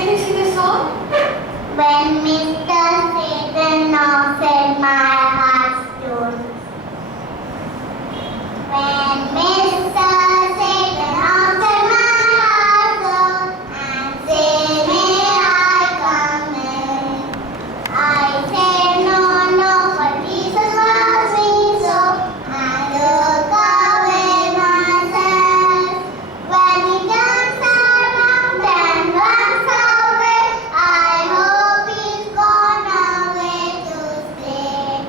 Can you sing a song? When Mr. Satan offended my heart stone. When Mr. Satan offended my heart stone and said, may I come in? I said, no, no, for Jesus loves me so. I look away myself. When he turns around and runs away, I hope he's gone away to stay.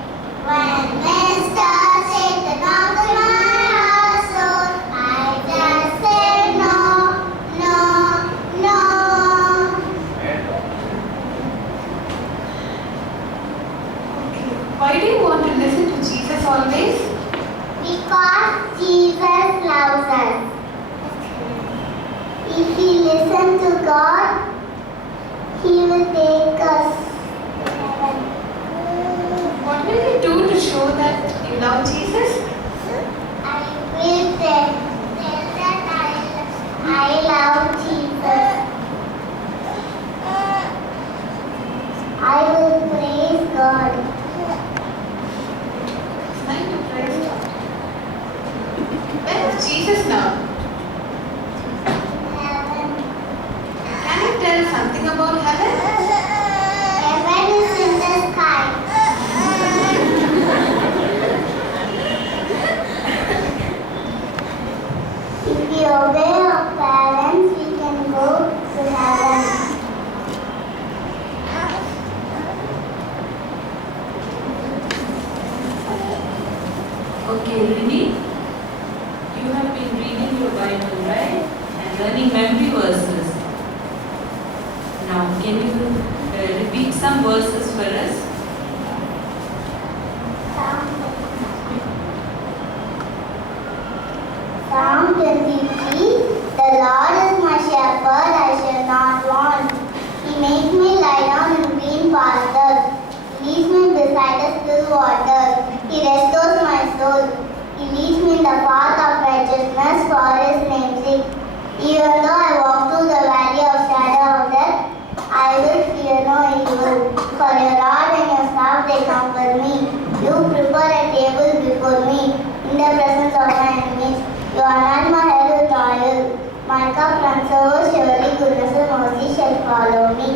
When Mr. Satan knocks on my heart stone, I just say no, no, no. Okay. Why do you want to listen to Jesus always? Because Jesus loves us. If we listen to God, He will take us to heaven. What will you do to show that you love Jesus? I will tell that I love Jesus. I will praise God. It's nice to praise God. Where is Jesus now? Heaven. Can you tell something about heaven? Heaven is in the sky. If we obey our parents, we can go to heaven. Okay, Rini, you have been reading your Bible, right? And learning memory verses. Now, can you repeat some verses for us? Psalm 23. The Lord is my shepherd, I shall not want. He makes me lie down in green pastures. He leads me beside the still waters. He restores my soul. He leads me in the path of righteousness for His name's sake. Even though I walk through the valley of shadow of death, I will fear no evil. For your rod and your staff they comfort me. You prepare a table before me in the presence of my enemies. You anoint my head with oil. My cup runs over. Surely goodness and mercy shall follow me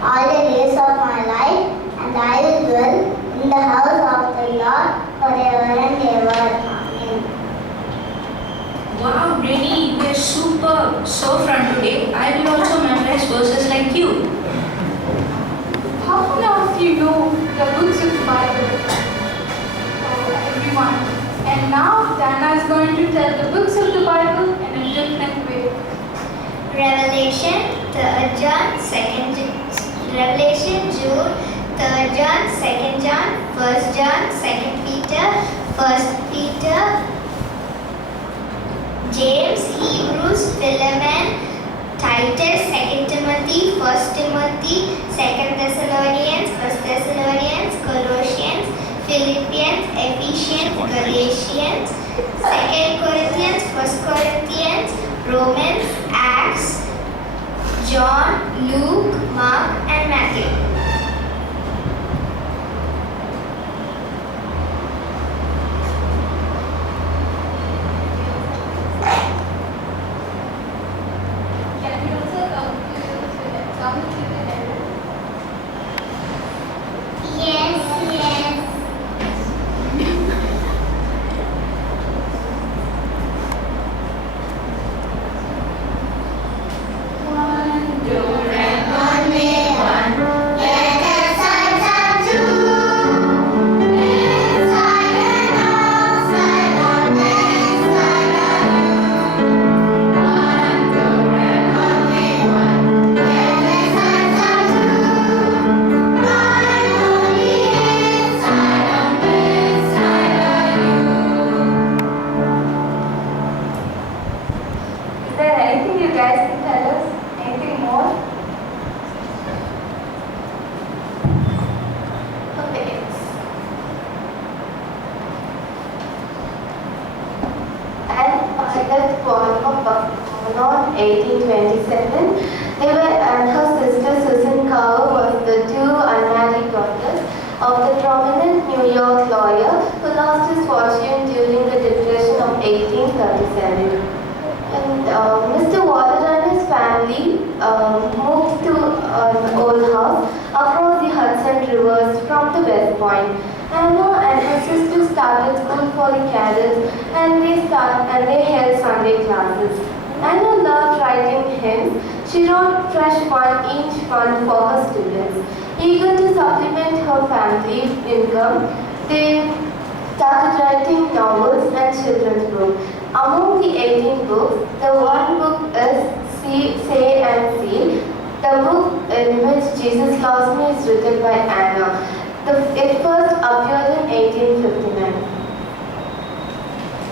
all the days of my life, and I will dwell in the house of the Lord forever and ever. Amen. Wow, Rini, you are super. So from today, I will also memorize verses like you. How many of you know the books of the Bible? Oh, everyone. And now Dana is going to tell the books of the Bible in a different way. Revelation, 3rd John, 2nd Revelation, Jude, 3rd John, 2nd John, 1st John, 2nd Peter, 1st Peter, James, Hebrews, Philemon, Titus, 2nd Timothy, 1st Timothy, 2nd Thessalonians, 1st Thessalonians, Colossians, Philippians, Ephesians, Galatians, 2nd Corinthians, 1st Corinthians, Romans, Acts, John, Luke, Mark, and Matthew. Can we also come to the heaven? Yes, yes. Is there anything you guys can tell us? Anything more? Okay. And Pilate born of Babylon 1827, they were and her sister Mr. Walter and his family moved to an old house across the Hudson Rivers from the West Point. Anna and her sister started school for the cadets and they held Sunday classes. Anna loved writing hymns. She wrote fresh one each month for her students. Eager to supplement her family income, they started writing novels and children's books. Among the 18 books, the one book is Say and See. The book in which Jesus Loves Me is written by Anna. It first appeared in 1859.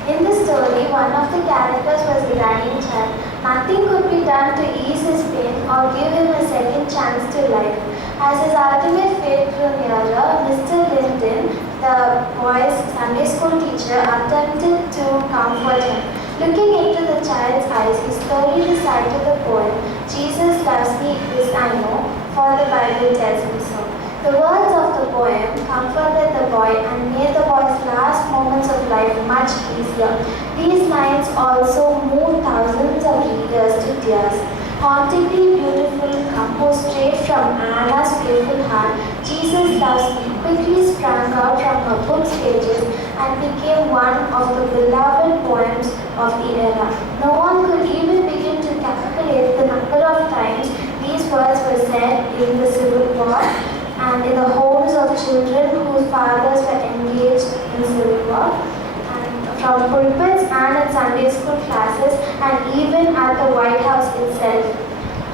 In the story, one of the characters was a dying child. Nothing could be done to ease his pain or give him a second chance to life. As his ultimate fate grew nearer, Mr. Linden, the boy's Sunday school teacher, attempted to comfort him. Looking into the child's eyes, he slowly recited the poem, Jesus loves me, this I know, for the Bible tells me so. The words of the poem comforted the boy and made the boy's last moments of life much easier. These lines also moved thousands of readers to tears. Hauntingly beautiful, composed straight from Anna's playful heart, Jesus Loves Me quickly sprang out from her book's pages and became one of the beloved poems of the era. No one could even begin to calculate the number of times these words were said in the Civil War and in the homes of children whose fathers were engaged in Civil War, and from pulpits and at Sunday school classes, and even at the White House itself.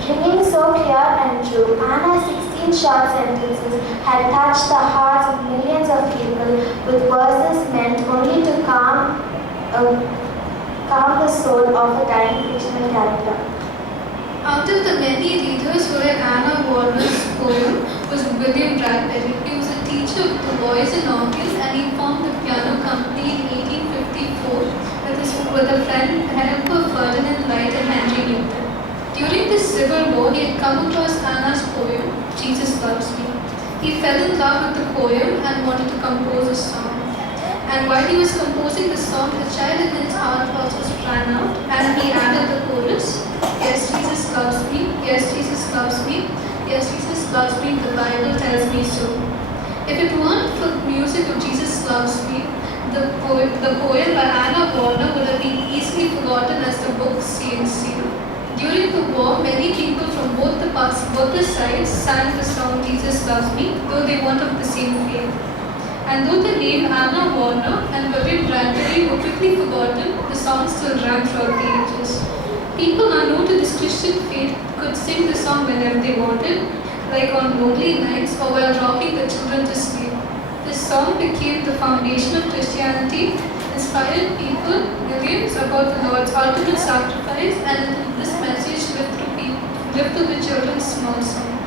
Ringing so clear and true, Anna's 16 short sentences had touched the hearts of millions of people with verses meant only to calm the soul of a dying fictional character. Out of the many readers who read Anna Warner's poem was William Bradbury. He was a teacher of the boys in organs and he formed the piano company in 1854 with a friend, helper Ferdinand Wright and Henry Newton. During the Civil War, he had come across Anna's poem, Jesus Loves Me. He fell in love with the poem and wanted to compose a song. And while he was composing the song, the child in his heart also sprang out and he added the chorus, yes, Jesus loves me, yes, Jesus loves me, yes, Jesus loves me, the Bible tells me so. If it weren't for the music of Jesus Loves Me, the poem by Anna Warner would have been easily forgotten as the book See and Seal. During the war, many people from both the sides sang the song Jesus Loves Me, though they weren't of the same faith. And though the name Anna Warner and William Bradbury were quickly forgotten, the song still rang throughout the ages. People unknown to this Christian faith could sing the song whenever they wanted, like on lonely nights or while rocking the children to sleep. This song became the foundation of Christianity, inspired people, millions, about the Lord's ultimate sacrifice, and this message lived through the children's small song.